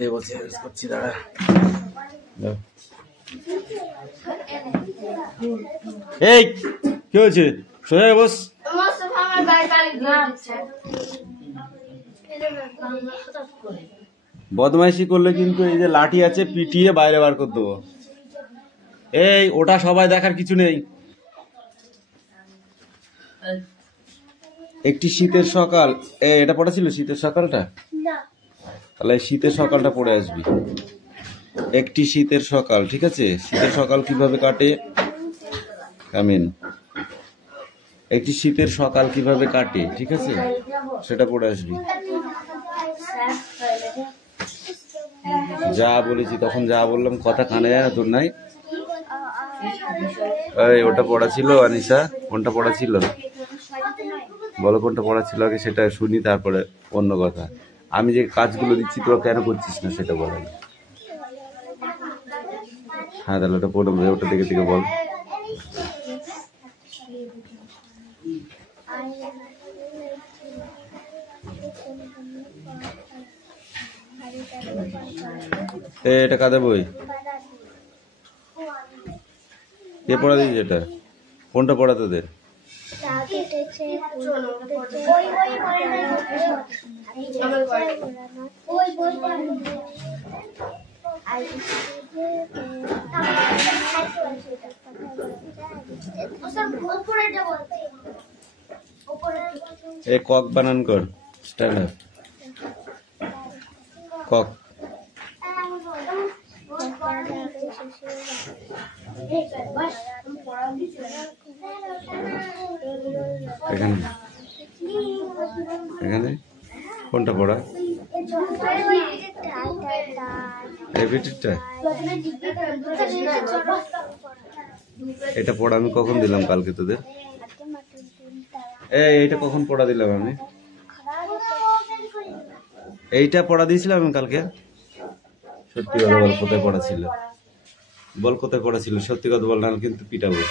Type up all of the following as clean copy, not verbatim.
দেবো চেঞ্জ করছি, দাঁড়া। এই কি হয়েছে? সোজা বস। বদমাইশি করলে কিন্তু এই যে লাঠি আছে পিটিয়ে বাইরে বার করে দেবো। এই ওটা সবাই দেখার কিছু নেই। একটি শীতের সকাল, এটা পড়া ছিল শীতের সকালটা, তাহলে শীতের সকালটা পড়ে আসবি। একটি শীতের সকাল, ঠিক আছে? শীতের সকাল কিভাবে কাটে? কামিন। একটি শীতের সকাল কিভাবে কাটে, ঠিক আছে? সেটা পড়ে আসবি। যা বলেছি তখন, যা বললাম কথা কানে যায় না তোর? নাই ওটা পড়া ছিল আনিসা, কোনটা পড়া ছিল বলো, কোনটা পড়া ছিল আগে সেটা শুনি, তারপরে অন্য কথা। আমি যে কাজগুলো দিচ্ছি তোরা কেন করছিস না সেটা বল। হ্যাঁ তাহলে ওটা পড়বে, ওটা দেখে দেখে বল। এটা কাদের বই? কে পড়া দিয়েছে এটা? কোনটা পড়া তোদের? এ কক বানান কর, স্ট্যান্ড আপ। কক। এখানে এখানে কোনটা পড়া? এটা পড়া আমি কখন দিলাম? কালকে তোদের এইটা কখন পড়া দিলাম আমি? এইটা পড়া দিয়েছিলাম আমি কালকে? সত্যি কথা বল, কোথায় পড়া ছিল বল, কোথায় পড়া ছিল? সত্যি কথা বল, না কিন্তু পিটাবো।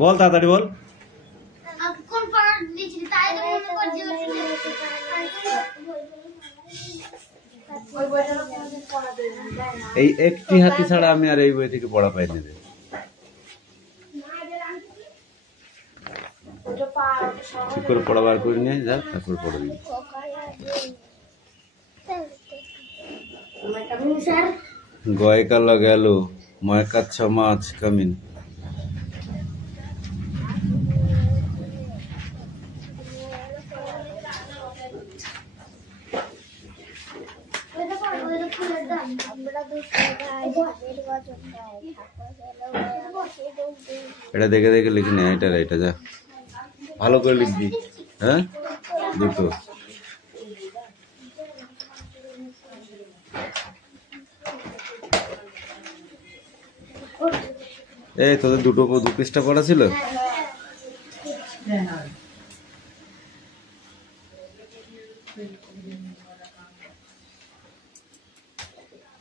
বল তাড়াতাড়ি বল। এই একটি হাতি ছাড়া আমি আর এই বই থেকে পড়া পাইনি রে। ঠিক করে পড়া বার করে নিয়ে যা, তারপর পড়া দিবি। গয়কালা গেল ময়কাচ্ছ মাছ কামিন। এটা দেখে দেখে লিখি না, এটা যা ভালো করে লিখবি। হ্যাঁ দুটো। এই তোদের দু পৃষ্ঠা পড়া ছিল?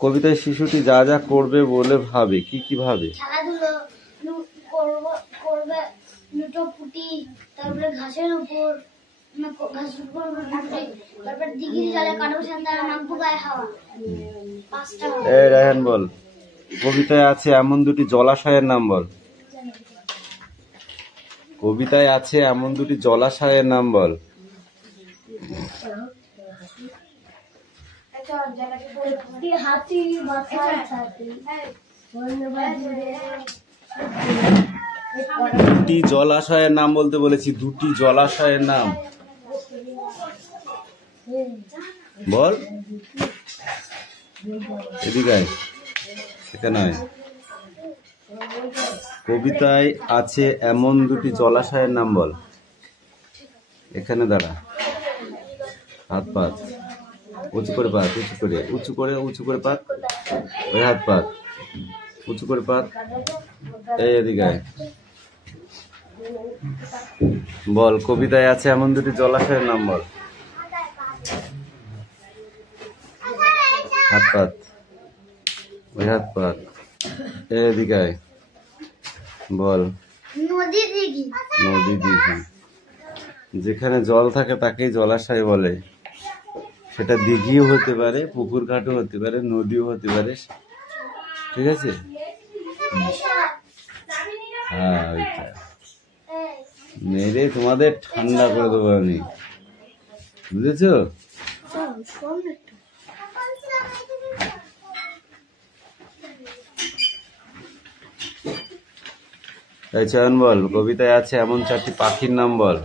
কবিতায় শিশুটি যা যা করবে বলে ভাবে, কি কি ভাবে? ঘাসের উপর রায়হান বল, কবিতায় আছে এমন দুটি জলাশয়ের নাম বল। কবিতায় আছে এমন দুটি জলাশয়ের নাম বল। দুটি জলাশয়ের নাম বলতে বলেছি, দুটি জলাশয়ের নাম বল। এদিকে এখানে কবিতায় আছে এমন দুটি জলাশয়ের নাম বল। এখানে দাঁড়া, হাত পাত উঁচু করে পাত, উঁচু করে পাত, ওই হাত পাত উঁচু করে পাত। এদিকে বল, কবিতায় আছে এমন দুটি জলাশয়ের নাম বল। হাত পাত, ওই হাত পাত, এদিকে বল। নদী দিঘি। যেখানে জল থাকে তাকেই জলাশয় বলে। সেটা দিঘিও হতে পারে, পুকুর ঘাটও হতে পারে, নদীও হতে পারে, ঠিক আছে? হ্যাঁ, ওইটা মেরে তোমাদের ঠান্ডা করে দেবো আমি, বুঝেছো? তাই চয়ন বল, কবিতায় আছে এমন 4টি পাখির নাম বল।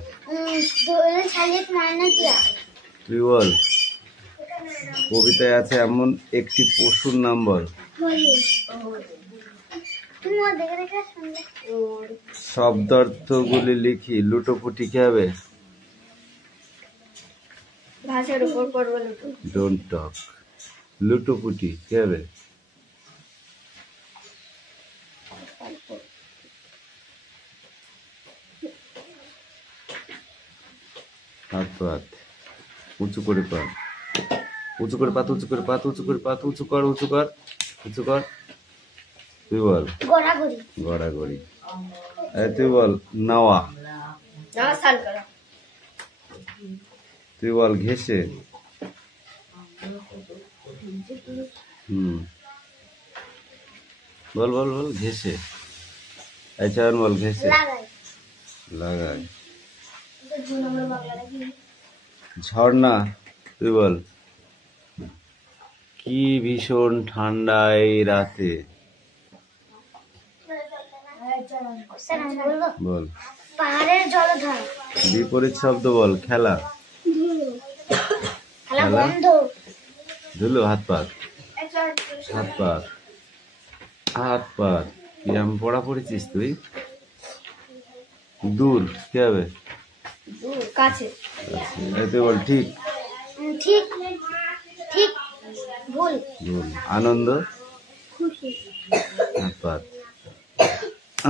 তুই বল, কবিতায় আছে এমন একটি পশুর নাম বল। শব্দার্থগুলি লিখি, লুটোপুটি কি হবে? Don't talk. লুটোপুটি কি হবে? হাত পাত উঁচু করে পা, উঁচু করে পাত, উঁচু করে পাত, উঁচু করে পাত, উঁচু কর, উঁচু কর, উঁচু কর। তুই বল গড়াগড়ি। তুই বল নাওয়া। তুই বল ঘেঁষে। বল বল বল ঘেঁষে। আচ্ছা বল ঘেঁষে। লাগাই। ঝর্ণা। তুই বল কি ভীষণ ঠান্ডা এই রাতে। বল পাহাড়ের জলধারা। বিপরীত শব্দ বল খেলা। খেলা ধুলো। হাত পাত, হাত পাত, হাত পাত। কি আমি পড়া পড়েছিস তুই? দূর কি হবে? কাছে। তুই বল ঠিক। ঠিক ঠিক ভুল। ভুল। আনন্দ খুশি। হাত পাত।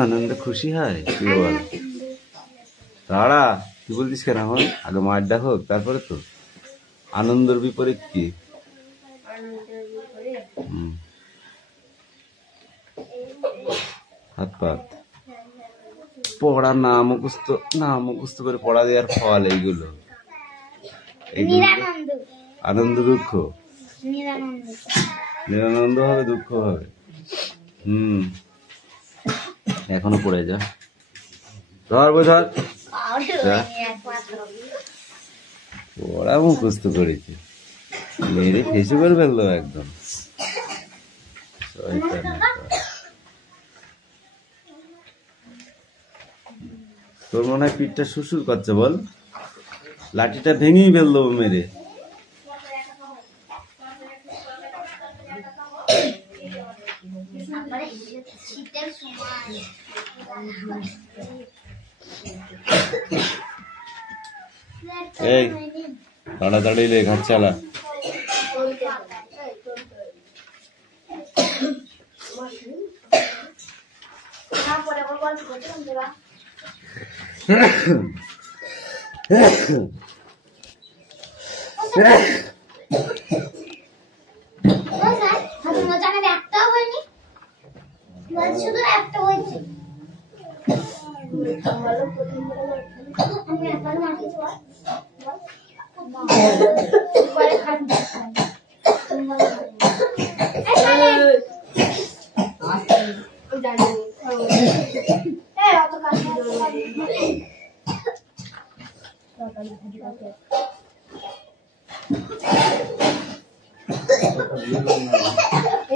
আনন্দ খুশি হয়। তুই বল তারা। তুই বলছিস কেন এখন? আগে মারটা হোক তারপরে তো। আনন্দের বিপরীত কি? হাত পাত। পড়া না মুখস্থ করে পড়া দেওয়ার ফল এইগুলো। আনন্দ দুঃখ। নিরানন্দ হবে, দুঃখ হবে। এখনো পড়ে যা। ধর বোঝার ওরা মুখস্থ করেছে, মেরে ফেসে করে ফেললো একদম। তোর মনে হয় পিঠটা সুসুর করছে, বল লাঠিটা ভেঙেই ফেল দেবো মেরে। এই তাড়াতাড়ি লে, ঘাট চালা। শুধু একটা হয়েছে।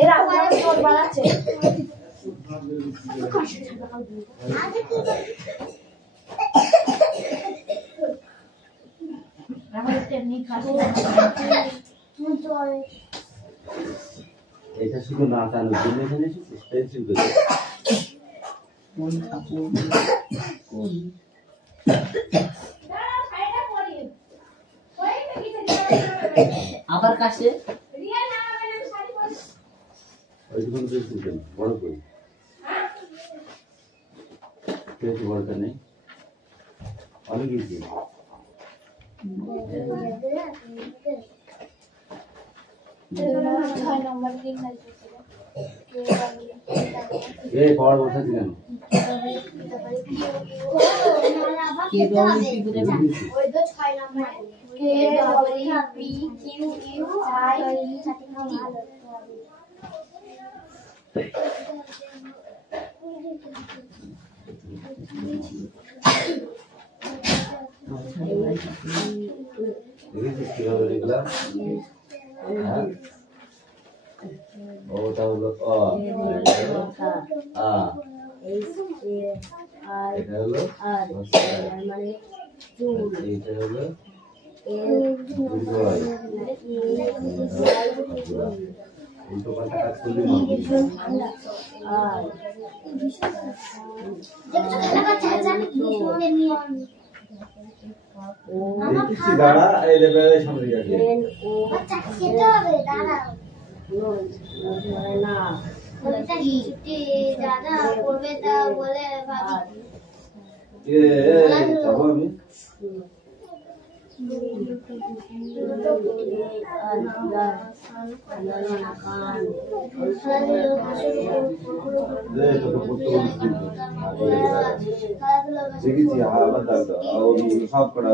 এরা জোর বাড়াচ্ছে। এটা শুধু না টানোর জন্য এখানে পেন্সিল করে আবার কাছে ওইরকম পেন্সিল কেন বড় করি বড়টা নেই অনেক ইজি। এই পড়া বসাচ্ছি কেন? দেখেছিস কিভাবে লিখলাম? হ্যাঁ? ওটা হলো অ, আ, এটা হলো এইটা হলো দীর্ঘই। উল্টো পাল্টা কাজ করলে মারবে। দেখেছি, দাঁড়া, এই লেবে সামনে যাবে। খেতে হবে, দাঁড়াও। কবিতা ছুটি দাদা পড়বে তা বলে ভাবি। যাবো আমি। দেখেছি আলাদা সব করা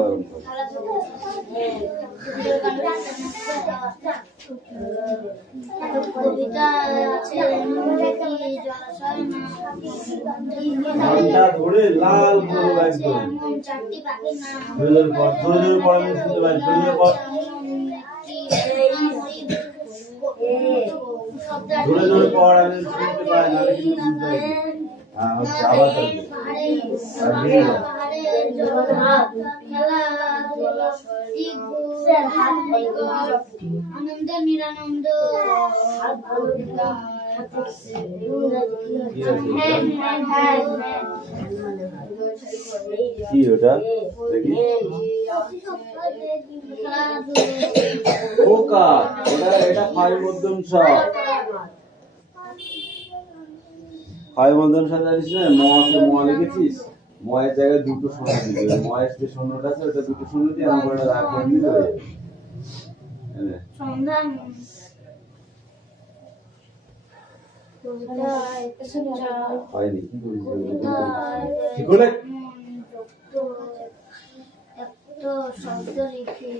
কবিতা আছে জলাশয় ঘন্টা ধরে লাল পুরো একদম চারটি পাখির নাম ধরে পর ধরে পর আমি শুনতে পাই ধরে পর ধরে ধরে পর আমি শুনতে পাই না কিন্তু শুনতে পাই হ্যাঁ হচ্ছে আবার আনন্দ নিরানন্দ কি ওটা দেখি পোকা ওটা এটা ফাই মধ্যম স ফাই মধ্যম স জানিস না মকে ম লিখেছিস ময়ের জায়গায় দুটো শূন্য দিবে ময়ের যে শূন্যটা আছে ওটা দুটো শূন্য দিয়ে আমার ওটা রাখবেন দিতে হবে সন্ধান হয়নি কি করিস কি করলে একটা শব্দ লিখে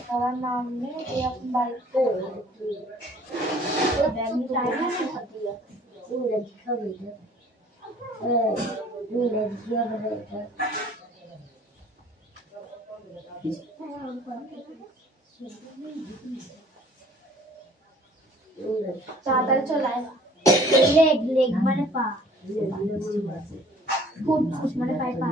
সবার নাম নিয়ে এরকম বাড়িতে তাড়াতাড়ি চলায় লেগ লেগ মানে পা ফুট ফুট মানে পায়ে পা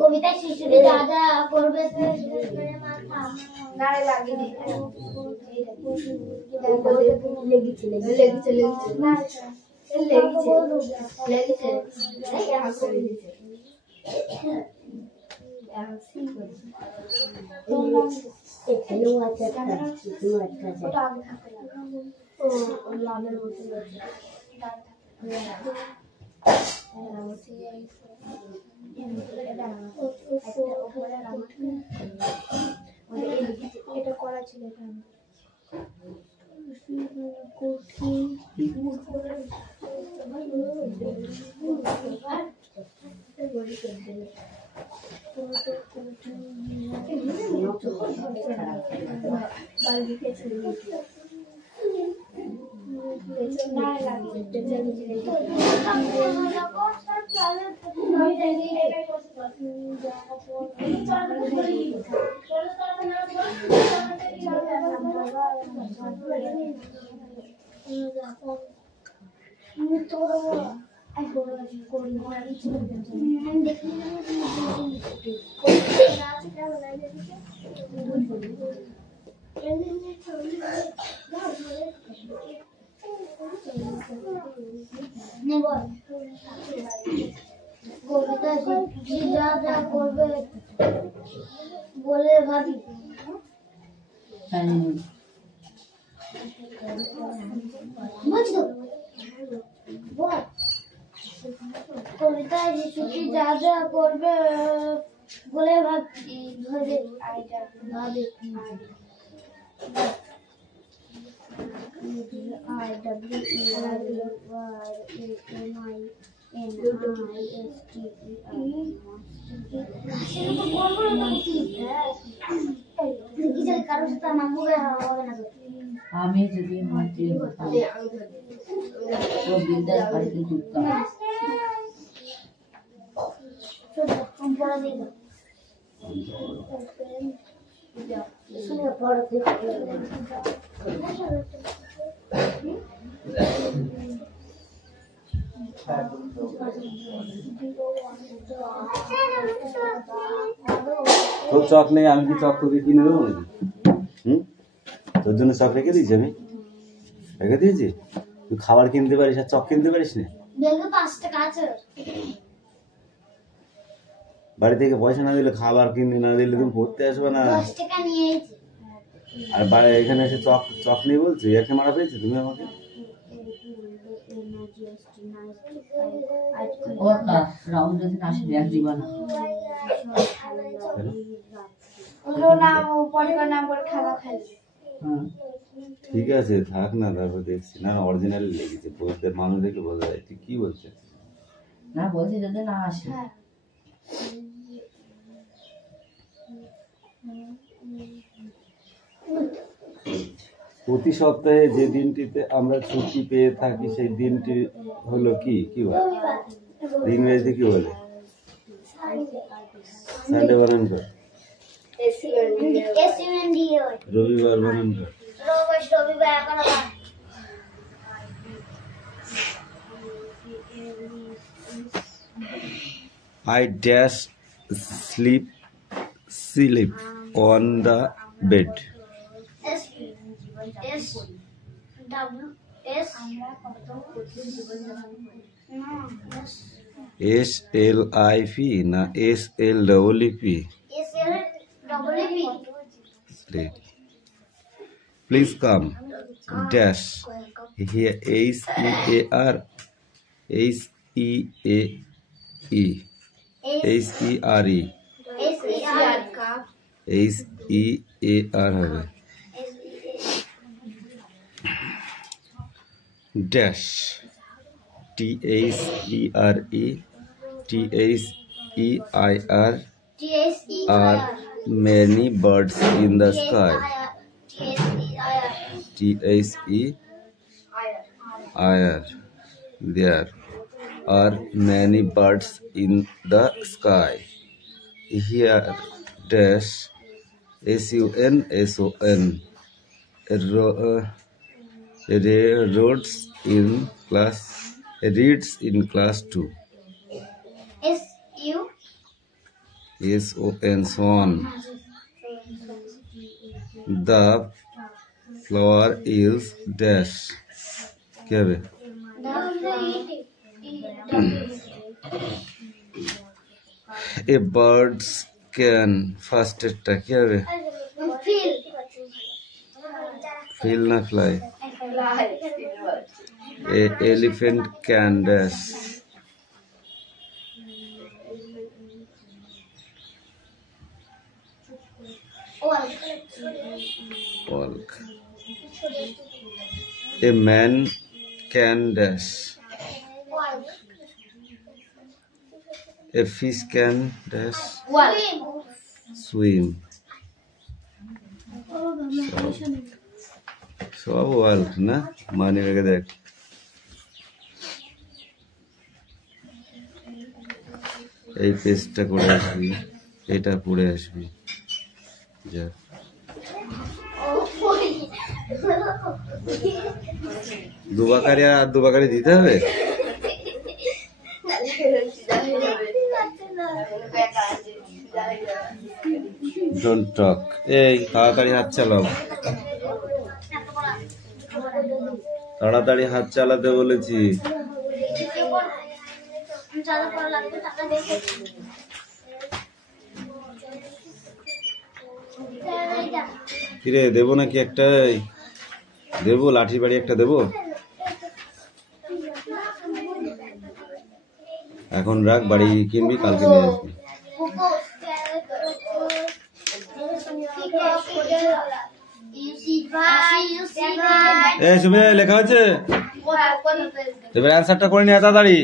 কবিতায় শিশুটি দাদা করবে গাড়ি লাগিয়ে লেগেছে লেগেছে লেগেছে লেগেছে লাভের মধ্যে এটা করা ছিল এটা কবিতা শিখছি যা যা করবে বলে ভাবি বুঝছো বল কবিতা শিখছি যা যা করবে বলে ভাবছি ধরে ভাবে কারোর সাথে নাম হবে না আমি যদি মন্ত্রী হতাম তো বিদ্যার বাড়িতে ঢুকতাম। পড়া দেখো শুনে পড়া দেখো তোর চক নেই, আমি কি চক তোকে কিনে দেবো নাকি? তোর জন্য চক রেখে দিয়েছি, আমি রেখে দিয়েছি। তুই খাবার কিনতে পারিস আর চক কিনতে পারিস না? দেখো 5 টাকা আছে বাড়ি থেকে পয়সা না দিলে, খাবার কিনে না দিলে তুমি পড়তে আসবে না। 10 টাকা নিয়েছি আর বাড়ি এখানে এসে চক চক নেই বলছো, একে মারা পেয়েছো তুমি আমাকে। ওর রাহুল যদি না আসে ব্যাগ দিবা না। ঠিক আছে থাক না, তারপর দেখছি। না অরিজিনালি লেগেছে, বলতে মানুষ দেখে বোঝা যায়। তুই কি বলছিস? না বলছি যদি না আসে প্রতি সপ্তাহে যে দিনটিতে আমরা ছুটি পেয়ে থাকি সেই দিনটি হলো কি কি বলে? ইংরেজিতে কি বলে? সানডে বানান কর। রবিবার বানান কর। রবিবার এখন I dash sleep on the bed. SLIP না SLEP? Sleep. Please come. Dash. Here HEAR হবে। Dash. THERE are many birds in the sky. THEIR. There are many birds in the sky. Here dash SUN reads in class 2. SON swan. The flower is dash. क्या है? A birds can first attack. क्या है? Feel na fly. A elephant can dash. Walk. A man can dash. A fish can dash. Swim. সব world না মানে রেখে দেখ। এই পেজটা করে আসবি, এটা পড়ে আসবি। যা দুবাকারি আর দুবাকারি দিতে হবে। Don't talk. এই তাড়াতাড়ি হাত চালাও, তাড়াতাড়ি হাত চালাতে বলেছি। কিরে দেবো নাকি একটাই? দেবো লাঠি বাড়ি একটা দেবো? এখন রাখ, বাড়ি কিনবি কালকে নিয়ে আসবি। সুমি লেখা হয়েছে, এবার অ্যান্সারটা করে নিয়ে তাড়াতাড়ি।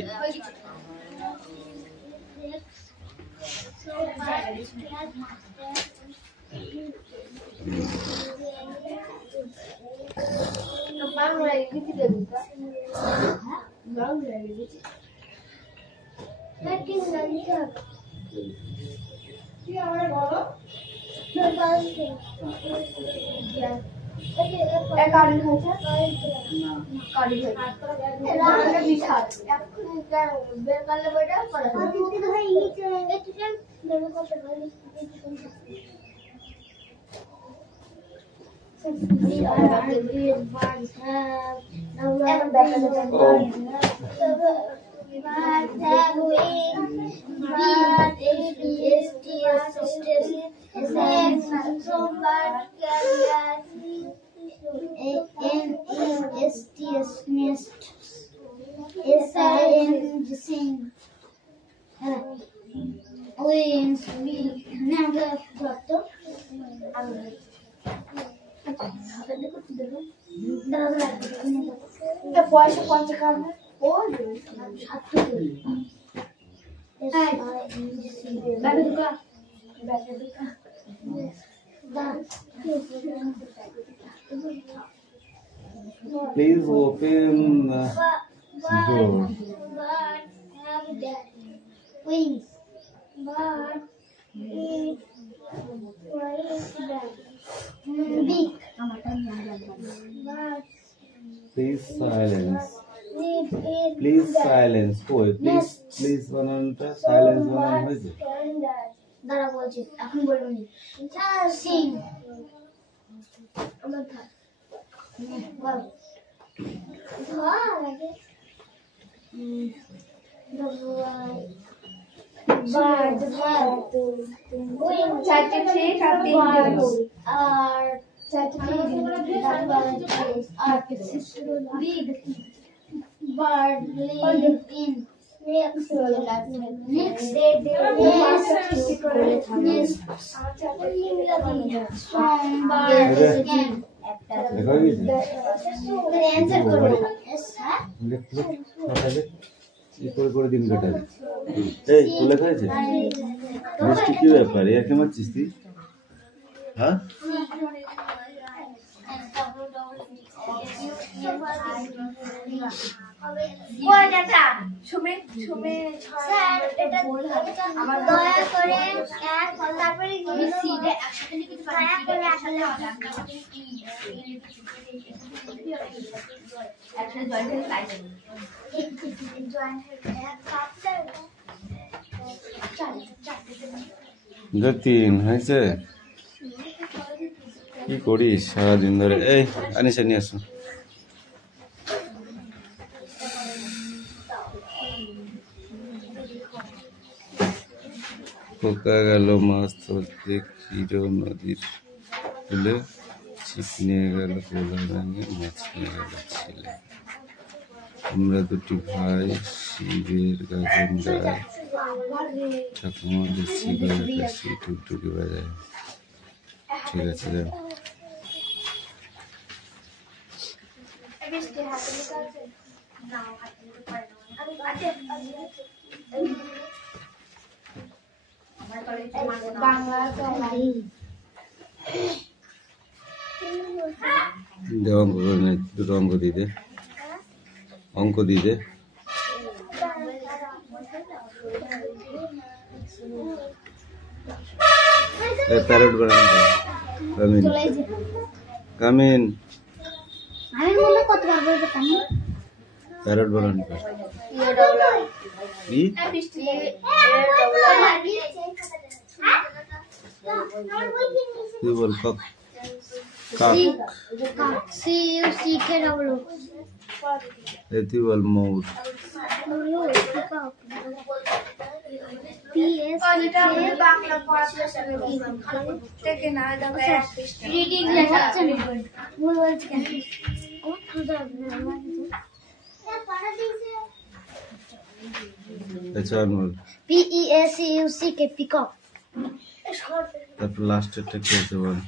পয়সা পঞ্চাশ Please open the door. Bird have their wings, but it was big. But Please silence. live in Please the silence. Wait, please বানানটা silence বানানো হয়েছে? দাঁড়া বলছি, এখন বলবো নি। সিং আমার ধর বল ধর আগে bird have wings, চারটে ঠিক আর তিনটে আর চারটে ঠিক আর big bird live in next লেখা হয়ে গেছে? লেখ, কি করে দিন কাটাবে? এই তো লেখা হয়েছে? মিষ্টি কি ব্যাপার, এর কেমন মারছিস তুই? হ্যাঁ দয়া করে তারপরে যতীন হয়েছে? কি করিস সারাদিন ধরে? এই আনিসা নিয়ে আসো। পোকা গেল মাছ ধরতে ক্ষীর নদীর ফুলে, ছিপ নিয়ে গেল কোলা রঙে, মাছ নিয়ে গেল ছিলে। আমরা দুটি ভাই শিবের গাজন গায়, ঠাকুমা সিগারেট আসি টুকটুকি বাজায়। ঠিক আছে যাও। দে অঙ্ক করে নে, দুটো অঙ্ক দিয়ে দে, অঙ্ক দিয়ে দে। প্যারট বানান, কামিন কামিন, আমি মনে কতবার বলবো কামিন? প্যারট বানান। কি তুই বল কক কাক C U C K W A তুই বল ময়ূর পি এস বাংলা থেকে না রিডিং লেখাচ্ছে না ভুল বলছি কেন চল বল P E S U C K peacock তারপর লাস্টেরটা কি আছে বল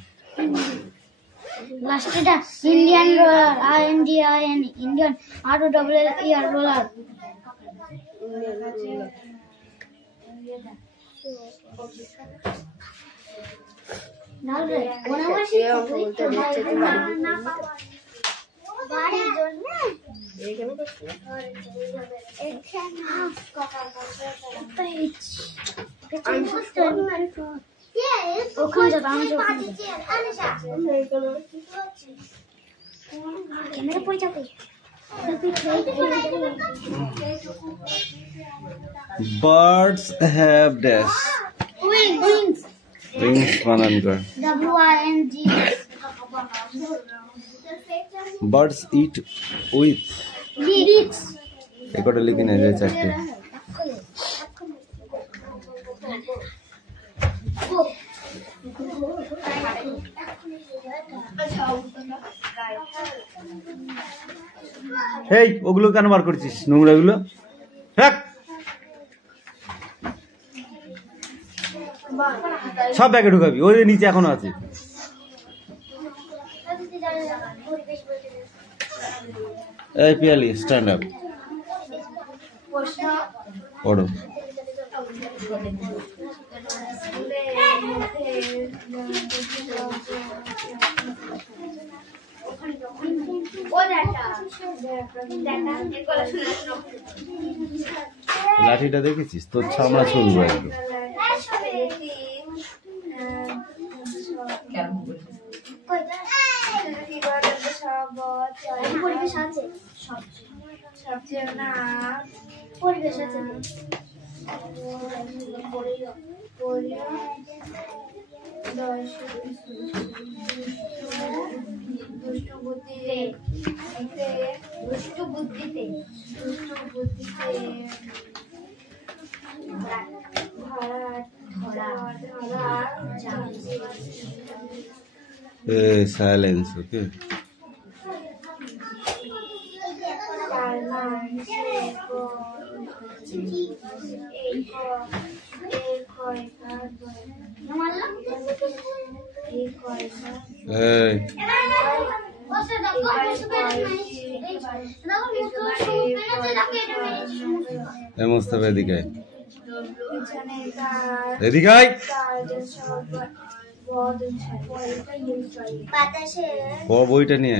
লাস্টেটা Indian roller INDIAN Indian ROLLER roller না রে কোনা মাসি বলতে দিচ্ছে তো বাড়ির জন্য এইখানে দেখো ওখানে যাবো আমি ক্যামেরা পড়ে যাবে Birds have dash. wings Wings বানান কর। WINGS Birds eat with. leaks একটা লিখে নে যে চারটে। এই ওগুলো কেন বার করছিস নোংরা গুলো? রাখ। সব ব্যাগে ঢুকাবি, ওই নিচে এখনো আছে। এই পিয়ালি স্ট্যান্ড আপ পড়ো। লাঠিটা দেখেছিস? তোর ছামড়া ছুলবো একদম। পরিবেশ আছে সবচেয়ে না পরিবেশ আছে দুষ্টু বুদ্ধিতে সাইলেন্স ওকে। মোস্তাফা এদিকে এদিকে বইটা নিয়ে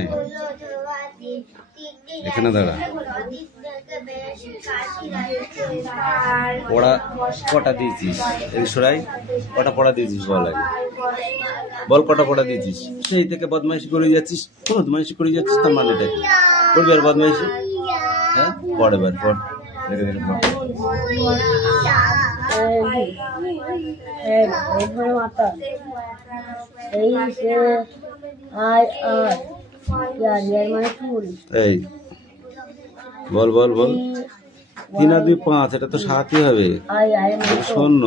এখানে দাঁড়া। পড়া কটা দিয়েছিস? এই সরাই কটা পড়া দিয়েছিস বল আগে বল, কটা পড়া দিয়েছিস? সেই থেকে বদমাইশি করে যাচ্ছিস, বদমাইশি করে যাচ্ছিস, তার মানেটা কি? করবি আর বদমাইশি? হ্যাঁ পড় এবার পড়, দেখে দেখে পড়। এই বল বল বল, 3 আর 2 5, এটা তো 7ই হবে। শূন্য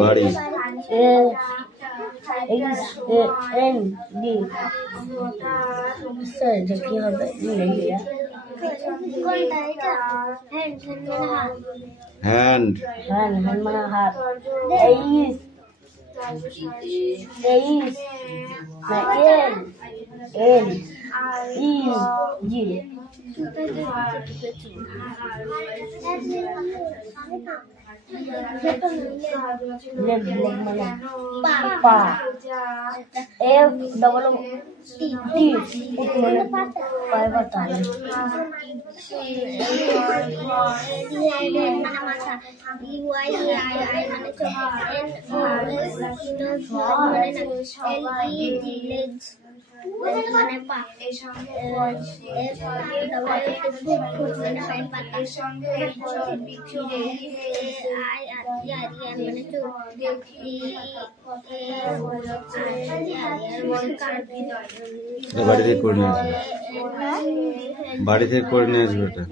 বাড়ি কি হবে? হ্যান্ড হ্যান্ড মানে হাত। এল ই জি লেগ মানে পা এফ ডবল টি মানে পায়ে পাতা মানে মাথা ইউআই আই আই মানে চোখ এন ও এস নোজ মানে এল ই ডি লেগস মানে পা এর সঙ্গে এফ ডবল ফুট ফুট মানে পায়ের পাতা এর সঙ্গে আই আর ইয়ার মানে চোখ ই বাড়ি থেকে করে নিয়ে আসবে, বাড়ি থেকে করে নিয়ে আসবে এটা।